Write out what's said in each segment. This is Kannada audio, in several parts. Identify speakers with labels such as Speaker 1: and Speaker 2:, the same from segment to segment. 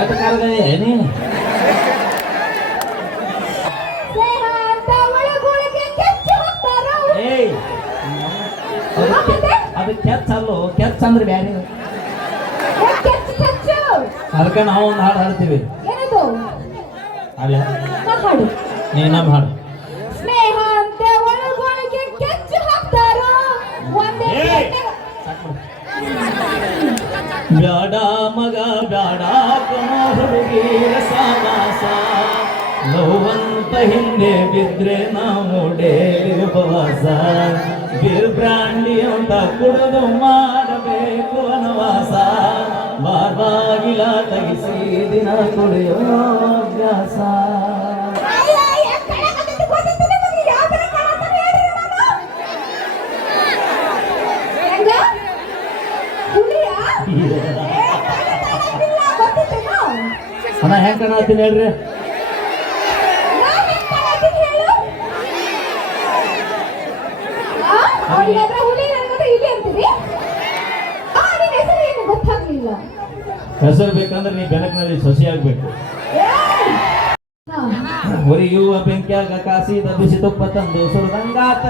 Speaker 1: ಎಟ್ಟು ಕಾಲದ ನೀ
Speaker 2: ಸ್ನೇಹ ಅಂತ ಒಳಗೊಳಗೆ ಕೆಚ್ಚು ಹಾಕ್ತಾರೋ
Speaker 1: ಏಯ್ ಅದು ಕೆಚ್ಚ ಅಲ್ಲೋ ಕೆಚ್ಚ ಅಂದ್ರೆ ಬ್ಯಾರೆ. ಅದಕ್ಕೆ ನಾವು ಒಂದು ಹಾಡು ಹಾಡ್ತೀವಿ. ಅಲ್ಲ.
Speaker 2: ನೀ
Speaker 1: ನಮ್ಮ ಹಾಡು. ಬ್ಯಾಡ ಮಗ ಬ್ಯಾಡ ಕಣ ಹುಡುಗಿರ ಸಾವಾಸ ನೋವಂತ ಹಿಂದೆ ಬಿದ್ರೆ ನಾವು ಡೇಲಿ ಉಪವಾಸ ಬಿರ್ ಬ್ರಾಂಡಿ ಅಂತ ಕುಡಿದು ಮಾಡಬೇಕು ವನವಾಸ ಬಾಗಿಲ ತಗಿಸಿ ದಿನ ಕುಡಿಯೋ ಅಭ್ಯಾಸ ಅಣ್ಣ ಹೆಂಗ ಕಾಣತ್ತೀನಿ ಹೇಳ್ರಿ
Speaker 2: ಹೆಸರು
Speaker 1: ಬೇಕಂದ್ರೆ ನೀ ಬೆಳಕಿನಲ್ಲಿ ಸೊಸಿ ಆಗ್ಬೇಕು
Speaker 2: ಏಯ್! ಹಾ.
Speaker 1: ಹೊರಿಯುವ ಬೆಂಕ್ಯಾಗ ಕಾಸಿದ ಬಿಸಿ ತುಪ್ಪ ತಂದು ಸುರದಂಗಾತ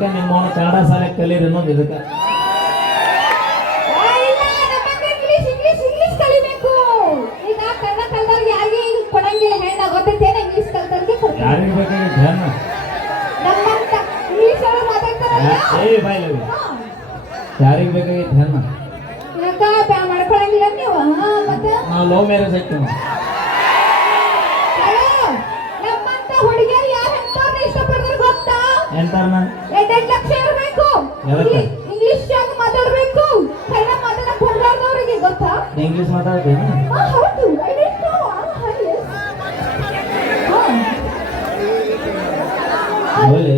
Speaker 1: ಅದಕ್ಕೆ ನಿಮ್ಮ ಕನ್ನಡ ಶಾಲೆ ಕಲೀರಿ ಅನ್ನೋದು ಇದಕ್ಕೆ.
Speaker 2: ಯಾರಿಗೆ
Speaker 1: ಬೇಕಾಗಿ ಧ್ಯಾನ?
Speaker 2: ಈಗ
Speaker 1: ಕನ್ನಡ ಕಲ್ದವ್ರಿಗೆ ಮ್ಯಾರೇಜ್
Speaker 2: ಈಗ
Speaker 1: ಎಂತಾರನ
Speaker 2: ಎರಡೆರಡು ಲಕ್ಷ ಇರಬೇಕು? ಇಂಗ್ಲಿಷ್ ಆಗಿ ಮಾತಾಡಬೇಕು ಕನ್ನಡ ಮಾತಾಡಕ್ ಗೊತ್ತಾ
Speaker 1: ನೀ ಇಂಗ್ಲೀಷ್ ಮಾತಾಡ್ತೀನ
Speaker 2: ಆ, ಹೌದು I didn't know. ಆ, yes. ಆ.
Speaker 1: ಹೋಲಿ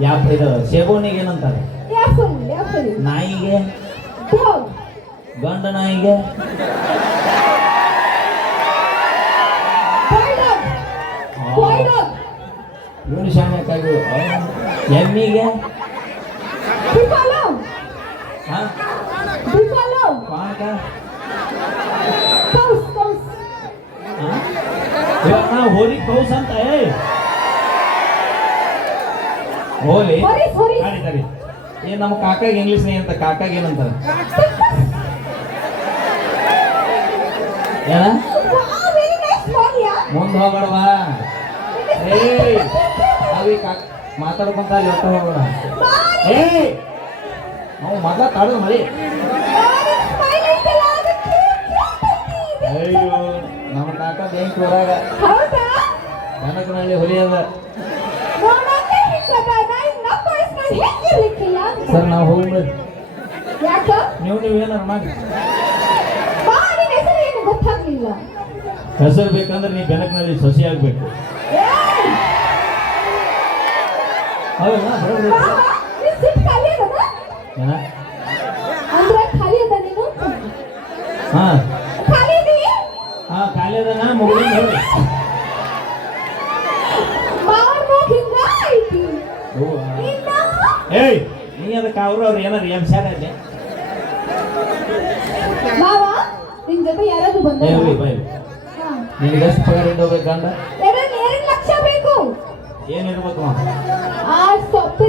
Speaker 1: ಯಾಪ ಇದು ಸೇಬೋನಿಗೆ ಏನಂತಾರೆ. ನಾಯಿಗೆ
Speaker 2: Dog.
Speaker 1: ಗಂಡ ನಾಯಿಗೆ ಇವನು ಶಾಣಕ್ಕಾಗಿ ಎಮ್ಮಿಗೆ. ಹಾ? ಇವಾಗ ನಾವು ಹೋಲಿ ಕೌಸ್ ಅಂತ ಏ! ಹೋಲಿ. ಸರಿ ಸರಿ. ಏ ನಮ್ಮ ಕಾಕಾಗ ಇಂಗ್ಲೀಷ್ ಅಂತ ಕಾಕಾಗ ಏನಂತಾರೆ ಏನ?
Speaker 2: ಹೋಗಡವಾ.
Speaker 1: ಮುಂದೆ ಹೋಗ್ಬೇಡವಾ? ಏಯ್! ಕಾಕ ಮಾತಾಡ್ಕೊಂತ ಹೊತ್ತ ಹೋಗ್ಬೇಡ
Speaker 2: Bye.
Speaker 1: ನಾವು ಮೊದಲ ತಡದ ಮಳಿ. ಅಯ್ಯೋ ನಮ್ಮ ಕಾಕ ಬೆಂಕಿ ಹೊರಾಗ
Speaker 2: ಹೌದಾ?
Speaker 1: ಕನಕನಲ್ಲಿ ಹುಲಿ ಅದ
Speaker 2: ನೋಡಕ್ಕೆ ಹಿಂಗದ ನಾಯಿ ನಮ್ಮ ವಯಸ್ಸಿನಲ್ಲಿ
Speaker 1: ಸರ್ ನಾವು ಹೋಗ್ಬಿಡ್ರಿ
Speaker 2: ಯಾಕ?
Speaker 1: ನೀವು ನೀವು ಏನಾರ ಮಾಡಿ.
Speaker 2: ಹೆಸರು
Speaker 1: ಬೇಕಂದ್ರೆ ನೀ ಬೆನಕ್ನಲ್ಲಿ ಸೊಸಿ ಆಗ್ಬೇಕು.
Speaker 2: ಖಾಲಿ ಅದನ?
Speaker 1: ಮುಗಿದ ಏಯ್ ನೀ ಅದಕ್ಕೆ ಅವ್ರು ಅವ್ರು ಏನಾರು ಎಂಸಾರ ಅಲ್ಲಿ?
Speaker 2: ಮಾವ ನಿನ್ ಜೊತೆ ಯಾರಾದ್ರೂ
Speaker 1: ನಿನಗೆ ಎಷ್ಟು ಪಗಾರ ಗಂಡ
Speaker 2: ಎರಡು ಎರಡು ಲಕ್ಷ ಬೇಕು
Speaker 1: ಏನಿರ್ಬೇಕು
Speaker 2: ಆ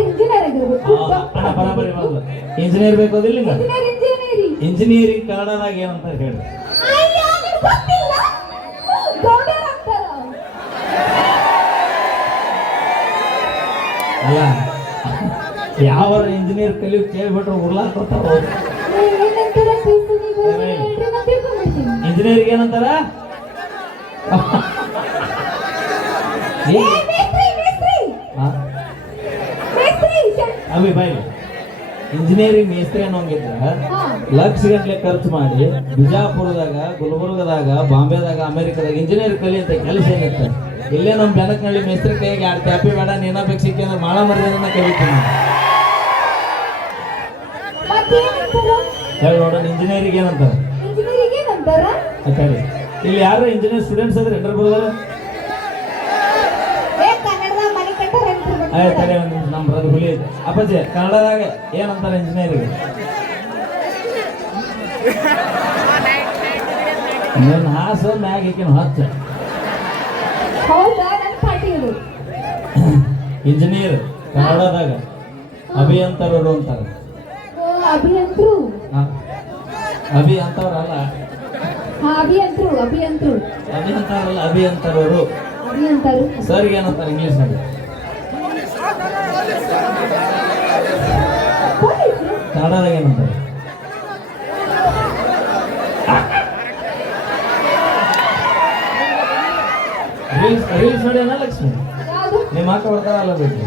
Speaker 2: ಇಂಜಿನಿಯರ್ ಆಗಿರ್ಬೇಕು.
Speaker 1: ಬರಾಬರಿ ಇಂಜಿನಿಯರ್ ಬೇಕು ಅದಿಲ್ಲ
Speaker 2: ಇಂಜಿನಿಯರಿಂಗ್
Speaker 1: ಕನ್ನಡದಾಗ ಏನಂತ ಹೇಳಿ. ಅಲ್ಲ ಯಾವ ಇಂಜಿನಿಯರ್ ಕಲಿಯೋ ಕೇಳ್ಬಿಟ್ರೆ
Speaker 2: ಉರ್ಲಾಕ್
Speaker 1: ಇಂಜಿನಿಯರಿಂಗ್ ಏನಂತಾರ
Speaker 2: ಏ ಮೇಸ್ತ್ರಿ ಮೇಸ್ತ್ರಿ
Speaker 1: ಆ?
Speaker 2: ಮೇಸ್ತ್ರಿ
Speaker 1: ಅಭಿ ಬಾಯ್ ಇಂಜಿನಿಯರಿಂಗ್ ಮೇಸ್ತ್ರಿ
Speaker 2: ಅನ್ನೋಂಗಿದ್ದ
Speaker 1: ಲಕ್ಷ ಗಂಟ್ಲೆ ಖರ್ಚು ಮಾಡಿ ಬಿಜಾಪುರದಾಗ ಗುಲ್ಬರ್ಗದಾಗ ಬಾಂಬೆದಾಗ ಅಮೆರಿಕದಾಗ ಇಂಜಿನಿಯರ್ ಕಲಿ ಅಂತ ಕೆಲಸ ಏನಿತ್ತು. ಇಲ್ಲೇ ನಮ್ಮ ಬೆನಕನಹಳ್ಳಿ ಮೇಸ್ತ್ರಿ ಕೈಗೆ ಎರಡು ಟ್ಯಾಪಿ ಬೇಡ ನೀನ ಅಂದ್ರೆ ಮಾಳ ಮರ್ಯಾದನ್ನ ಕಲಿತೀನಿ. ಹೇಳಿ ನೋಡೋಣ ಇಂಜಿನಿಯರಿಂಗ್ ಏನಂತಾರೆ? ಇಲ್ಲಿ ಯಾರು ಇಂಜಿನಿಯರ್ ಸ್ಟೂಡೆಂಟ್ಸ್ ಅಂದ್ರೆ ಎಂಟರ್
Speaker 2: ಕಟ್ಟ
Speaker 1: ಆಯ್ತು ತಡಿ ಒಂದು ನಮ್ಮ ಬ್ರದರ್ ಹುಲಿ ಐತೆ ಅಪ್ಪಾಜಿ ಕನ್ನಡದಾಗ ಏನಂತಾರೆ ಇಂಜಿನಿಯರ್ ನನ್ನ ಹಾಸು ಮ್ಯಾಗ ಈಕಿನ ಹಚ್ಚ. ಇಂಜಿನಿಯರ್ ಕನ್ನಡದಾಗ. ಅಭಿಯಂತರರು ಅಂತಾರೆ.
Speaker 2: ಓ ಅಭಿಯಂತ್ರು?
Speaker 1: ಅಭಿಯಂತರಲ್ಲ ಅಭಿಯಂತರರು.
Speaker 2: ಅಭಿಯಂತರು.
Speaker 1: ಸರ್ಗೆ ಏನಂತಾರೆ ಇಂಗ್ಲೀಷ್ನಲ್ಲಿ ಕನ್ನಡದಾಗ ಏನಂತಾರೆ ರೀಲ್ಸ್ ರೀಲ್ಸ್ ನೋಡ್ಯಾನ ಲಕ್ಷ್ಮಿ? ನಿಮ್ಮ ಅಕ್ಕ ಹೊಡ್ತಾರಲ್ಲ ಬೇಕು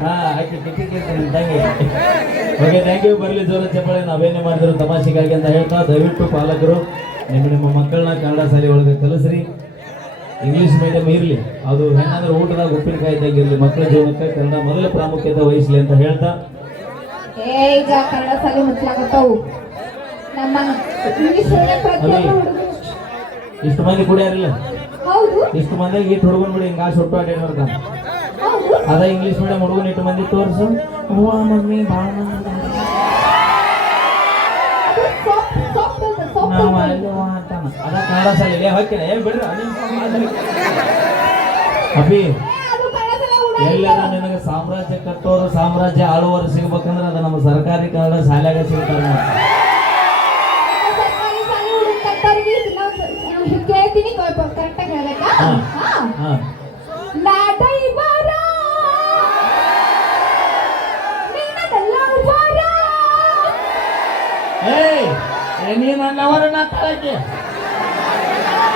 Speaker 1: ಹಾ ಆಕೆ ಟಿಕೆಟ್ ಓಕೆ ಥ್ಯಾಂಕ್ ಯು ಬರಲಿ ಜೋರ ಚಪ್ಪಳೆ. ನಾವೇನೇ ಮಾಡಿದ್ರು? ತಮಾಷೆಗಾಗಿ ಅಂತ ಹೇಳ್ತಾ ದಯವಿಟ್ಟು ಪಾಲಕರು ನಿಮ್ಮ ನಿಮ್ಮ ಮಕ್ಕಳನ್ನ ಕನ್ನಡ ಶಾಲೆ ಒಳಗೆ ಕಲಿಸ್ರಿ. ಇಂಗ್ಲೀಷ್ ಮೀಡಿಯಂ ಇರಲಿ. ಅದು ಹೆಂಗಂದ್ರೆ ಊಟದಾಗ ಉಪ್ಪಿನಕಾಯಿ ಇದ್ದಾಗ ಇರಲಿ. ಮಕ್ಕಳ ಜೀವನಕ್ಕೆ ಕನ್ನಡ ಮೊದಲ ಪ್ರಾಮುಖ್ಯತೆ ವಹಿಸಲಿ ಅಂತ ಹೇಳ್ತಾ.
Speaker 2: ಈಗ ಕನ್ನಡ ನಮ್ಮ ಇಂಗ್ಲಿಷ್
Speaker 1: ಇಷ್ಟು ಮಂದಿ ಕುಡಿಯಾರಿಲ್ಲ ಇಷ್ಟು ಮಂದಿ ಇಟ್ಟು ಹುಡುಗನ್ ಬಿಡಿ ಹಿಂಗ ಸುಟ್ಟು ಆಟ
Speaker 2: ಹೌದು.
Speaker 1: ಅದ ಇಂಗ್ಲೀಷ್ ಮೀಡಿಯಂ ಹುಡುಗನ್ ಇಟ್ಟು ಮಂದಿ ತೋರಿಸು. ಹೂವ ಮಮ್ಮಿ ಭಾಳ ಮಂದಿ
Speaker 2: ಸಾಲಿ
Speaker 1: ನಿನಗೆ ಸಾಮ್ರಾಜ್ಯ ಕಟ್ಟೋರು ಸಾಮ್ರಾಜ್ಯ ಆಳುವರು ಸಿಗ್ಬೇಕಂದ್ರೆ ಅದು ನಮ್ಮ ಸರ್ಕಾರಿ ಕನ್ನಡ ಶಾಲ್ಯಾಗ ಸಿಗ್ತಾರೆ
Speaker 2: ಕೇಳ್ತೀನಿ ಕರೆಕ್ಟಾಗಿ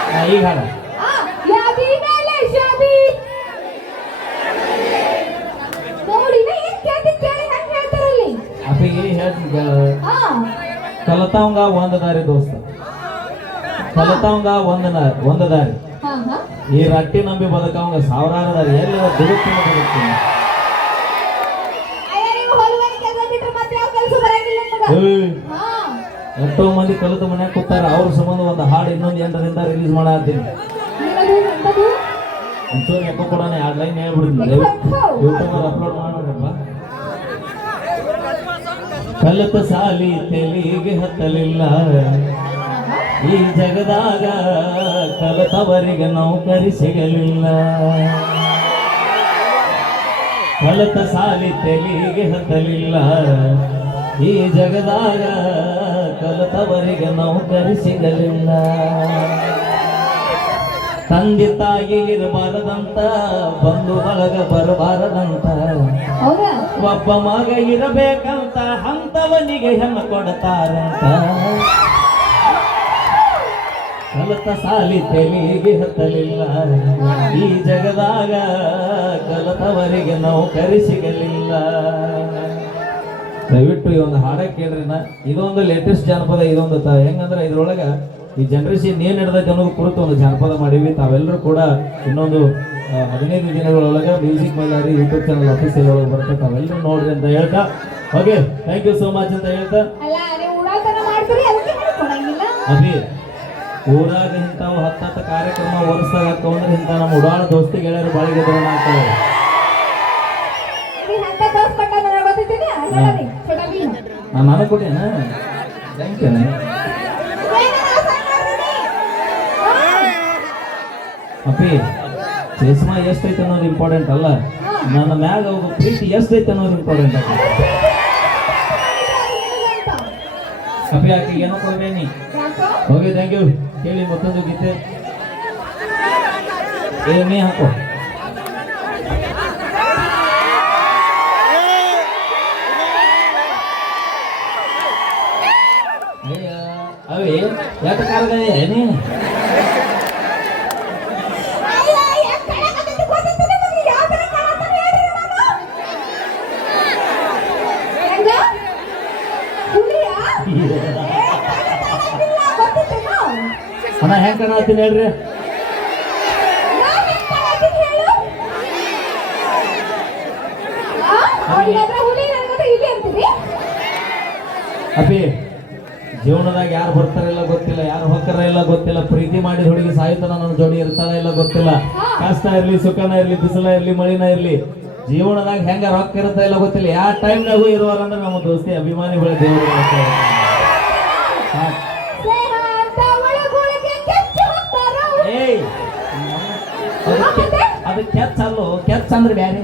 Speaker 2: ಕೇಳಿ ಹಂಗ್ ಈಗ
Speaker 1: ಅಪ್ಪಿಗೆ ಹೇಳ್ತೀನಿ ಕೇಳು.
Speaker 2: ಆ.
Speaker 1: ಕಲತಾವಂಗ ಒಂದ ದಾರಿ ದೋಸ್ತ. ಕಲತಾವಂಗ ಒಂದ ಒಂದ ದಾರಿ. ಈ ರಟ್ಟಿ ನಂಬಿ ಬದುಕವಂಗ ಸಾವಿರಾರು ದಾರಿ. ಎಲ್ಲ ದುಡುಕಿನ ಬದುಕ್ತೀನಿ. ಎಷ್ಟೋ ಮಂದಿ ಕಲಿತ ಮನ್ಯಾಗ ಕೂತಾರ ಅವ್ರ ಸಂಬಂಧ ಒಂದು ಹಾಡು ಇನ್ನೊಂದು ಎಂಟರಿಂದ ರಿಲೀಸ್ ಮಾಡತ್ತೀನಿ. ಒಂಚೂರು ಎಕ್ಕ ಕೊಡೋಣ ಎರಡು ಲೈನ್ ಹೇಳ್ಬಿಡ್ತೀನಿ. ಯೂಟ್ಯೂಬ್ ಅಪ್ಲೋಡ್ ಮಾಡ್ಬಿಡ್ರಪ್ಪ ಕಲಿತ ಸಾಲಿ ತೆಲಿಗೆ ಹತ್ತಲಿಲ್ಲ. ಈ ಜಗದಾಗ ಕಲಿತವರಿಗೆ ನೌಕರಿ ಸಿಗಲಿಲ್ಲ. ಕಲಿತ ಸಾಲಿ ತೆಲಿಗೆ ಹತ್ತಲಿಲ್ಲ. ಈ ಜಗದಾಗ ಕಲಿತವರಿಗೆ ನೌಕರಿ ಸಿಗಲಿಲ್ಲ ತಂದೆ ತಾಯಿ ಇರಬಾರದಂತ ಬಂಧು ಬಳಗ ಬರಬಾರದಂತ. ಒಬ್ಬ ಮಗ ಇರಬೇಕಂತ ಹಂತವನಿಗೆ ಹೆಣ್ಣು ಕೊಡ್ತಾರಂತ. ಕಲತ ಸಾಲಿ ತಲೆಗೆ ಹತ್ತಲಿಲ್ಲ. ಈ ಜಗದಾಗ ಕಲತವರಿಗೆ ನೌಕರಿ ಸಿಗಲಿಲ್ಲ ದಯವಿಟ್ಟು ಈ ಒಂದು ಹಾಡ ಕೇಳ್ರಿ. ನಾ ಇದೊಂದು ಲೇಟೆಸ್ಟ್ ಜಾನಪದ ಇದೊಂದು ತ- ಹೆಂಗಂದ್ರೆ ಇದ್ರೊಳಗೆ ಈ ಜನರೇಷನ್ ಏನ್ ನಡೆದೈತೆ ಅನ್ನೋದು ಕುರಿತು ಒಂದು ಜಾನಪದ ಮಾಡೀವಿ. ತಾವೆಲ್ಲರೂ ಕೂಡ ಇನ್ನೊಂದು ಹದಿನೈದು ದಿನಗಳೊಳಗೆ music Mailari YouTube channel office ಒಳಗೆ ಬರುತ್ತೆ. ತಾವೆಲ್ಲರೂ ನೋಡ್ರಿ ಅಂತ ಹೇಳ್ತಾ okay thank you so much ಅಂತ ಹೇಳ್ತಾ. ಅಭಿ ಊರಾಗ ಇಂಥವು ಹತ್ತತ್ತು ಕಾರ್ಯಕ್ರಮ ಒರೆಸ್ದಾಗ ಹಾಕೊಂಡ್ರೆ ಇಂಥ ನಮ್ಮ ಉಡಾಳ ದೋಸ್ತಿ ಗೆಳೆಯರು ಬಾಳಿಗೆ ಬರೋಣ ನಾನು ನಾನೇ ಕೊಟ್ಟೇನ ಥ್ಯಾಂಕ್ ಅಪ್ಪಿ, ಚಸ್ಮಾ ಎಷ್ಟೈತೆ ಅನ್ನೋದು ಇಂಪಾರ್ಟೆಂಟ್ ಅಲ್ಲ? ನನ್ನ ಮ್ಯಾಗ ಹೋಗೋ ಪ್ರೀತಿ ಎಷ್ಟೈತೆ ಅನ್ನೋದು ಇಂಪಾರ್ಟೆಂಟ್ ಅಪ್ಪ. ಅಪ್ಪಿ ಆಕೆ ಏನೋ ಕೊಡ್ಬೇನಿ ಓಕೆ ಥ್ಯಾಂಕ್ ಯು ಕೇಳಿ ಮತ್ತೊಂದು ಗೀತೆ. ಏ, ನೀ ಹಾಕೋ ಅಯ್ಯ, ಅವೇ ಯಾಕೆ ಕಾಲ್ಗೈ ನೀ ಅಣ್ಣ ಹೆಂಗ್ ಕಾಣತ್ತೀನಿ ಹೇಳ್ರಿ? ಅಪ್ಪಿ ಜೀವನದಾಗ ಯಾರು ಬರ್ತಾರ ಇಲ್ಲ ಗೊತ್ತಿಲ್ಲ ಯಾರು ಹೊಕ್ಕರ ಇಲ್ಲ ಗೊತ್ತಿಲ್ಲ ಪ್ರೀತಿ ಮಾಡಿದ ಹುಡುಗಿ ಸಾಯ್ತಾನ ನನ್ನ ಜೋಡಿ ಇರ್ತಾನ ಇಲ್ಲ ಗೊತ್ತಿಲ್ಲ. ಕಷ್ಟ ಇರ್ಲಿ ಸುಖನ ಇರ್ಲಿ ಬಿಸಿಲ ಇರ್ಲಿ ಮಳಿನ ಇರ್ಲಿ ಜೀವನದಾಗ ಹೆಂಗ ರೊಕ್ಕ ಇರುತ್ತ ಇಲ್ಲ ಗೊತ್ತಿಲ್ಲ. ಯಾವ ಟೈಮ್ನಾಗೂ ಇರುವಾರ ಅಂದ್ರೆ ನಮ್ಮ ದೋಸ್ತಿ ಅಭಿಮಾನಿಗಳ ದೇವರು ಏಯ್ ಅದು ಕೆಚ್ಚ ಅಲ್ಲೋ ಕೆಚ್ಚ ಅಂದ್ರೆ ಬ್ಯಾರೆ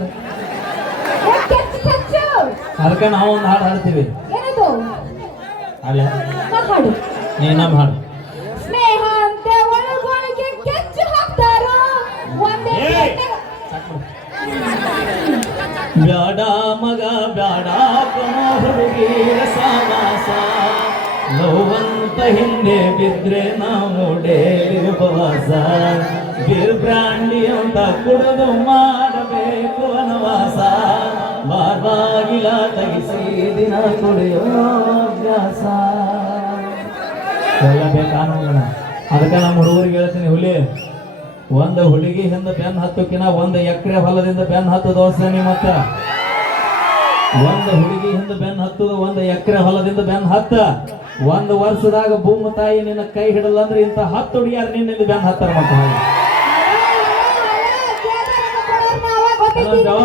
Speaker 1: ಅದಕ್ಕೆ ನಾವು ಒಂದು ಹಾಡು ಹಾಡ್ತೀವಿ. ಅಲ್ಲ.
Speaker 2: ಹಾಡು.
Speaker 1: ನೀ ನಮ್ಮ ಹಾಡು.
Speaker 2: ಸ್ನೇಹ ಅಂತ ಒಳಗೊಳಗೆ ಕೆಚ್ಚು ಹಾಕ್ತಾರೋ? ಒಂದೇ!
Speaker 1: ಬ್ಯಾಡ ಮಗ ಬ್ಯಾಡ ಕಣ ಹುಡುಗಿರ ಸಾವಾಸ ನೋವಂತ ಹಿಂದೆ ಬಿದ್ರೆ ನಾವು ಡೇಲಿ ಉಪವಾಸ. ಬಿರ್ಬ್ರಾಂಡಿ ಅಂತ ಕುಡಿದು ಮಾಡಬೇಕು ವನವಾಸ. ಬಾರ್ಬಾಗಿಲ ತಗಿಸಿ ದಿನ ಕುಡಿಯೋ ಅಭ್ಯಾಸ. ಎಲ್ಲ ಬೇಕಾನೋಣ ಅದಕ್ಕೆ ನಮ್ಮ ಹುಡುಗರಿಗೆ ಹೇಳ್ತೀನಿ ಹುಲಿ ಒಂದು ಹುಡುಗಿ ಹಿಂದೆ ಬೆನ್ ಹತ್ತಕ್ಕಿನ ಒಂದು ಎಕರೆ ಹೊಲದಿಂದ ಬೆನ್ ಹತ್ತು ದೋಸ್ತ ಮತ್ತ ಒಂದು ಹುಡುಗಿ ಹಿಂದ ಬೆನ್ ಹತ್ತು ಒಂದು ಎಕರೆ ಹೊಲದಿಂದ ಬೆನ್ ಹತ್ತ. ಒಂದು ವರ್ಷದಾಗ ಭೂಮಿ ತಾಯಿ ನಿನ್ನ ಕೈ ಹಿಡಲ್ಲ ಅಂದ್ರೆ ಇಂಥ ಹತ್ತು ಹುಡುಗಿಯಾರು ನಿನ್ನಿಂದ ಬೆನ್ ಹತ್ತಾರ
Speaker 2: ಮತ್ತ?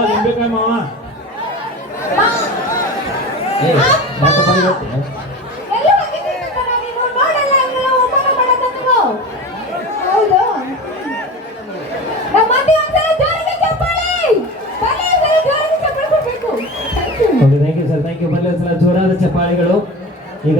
Speaker 1: ನಿಂಬೆಕಾಯಿ ಮಾವ. ಏ ಮತ್ತೆ ಬರಿಬೇಕು
Speaker 2: ಎಲ್ಲ ಹಾಗೆ ತಿಂತಾರ ನೀನು ನೋಡಲ್ಲ ಹಂಗೆಲ್ಲ ಅವಮಾನ ಮಾಡೋದು ನೀವು. ಹೌದು ನಮ್ಮ ಮಂದಿ ಒಂದ್ಸಲ ಜೋರಾಗಿ ಚಪ್ಪಾಳೆ ಬನ್ನಿ ಒಂದ್ಸಲ ಜೋರಾಗಿ ಚಪ್ಪಾಳೆ ಕೊಡ್ಬೇಕು Thank you.
Speaker 1: Thank you sir thank you ಬರಲಿ ಸಲ ಜೋರಾದ ಚಪ್ಪಾಳಿಗಳು ಈಗ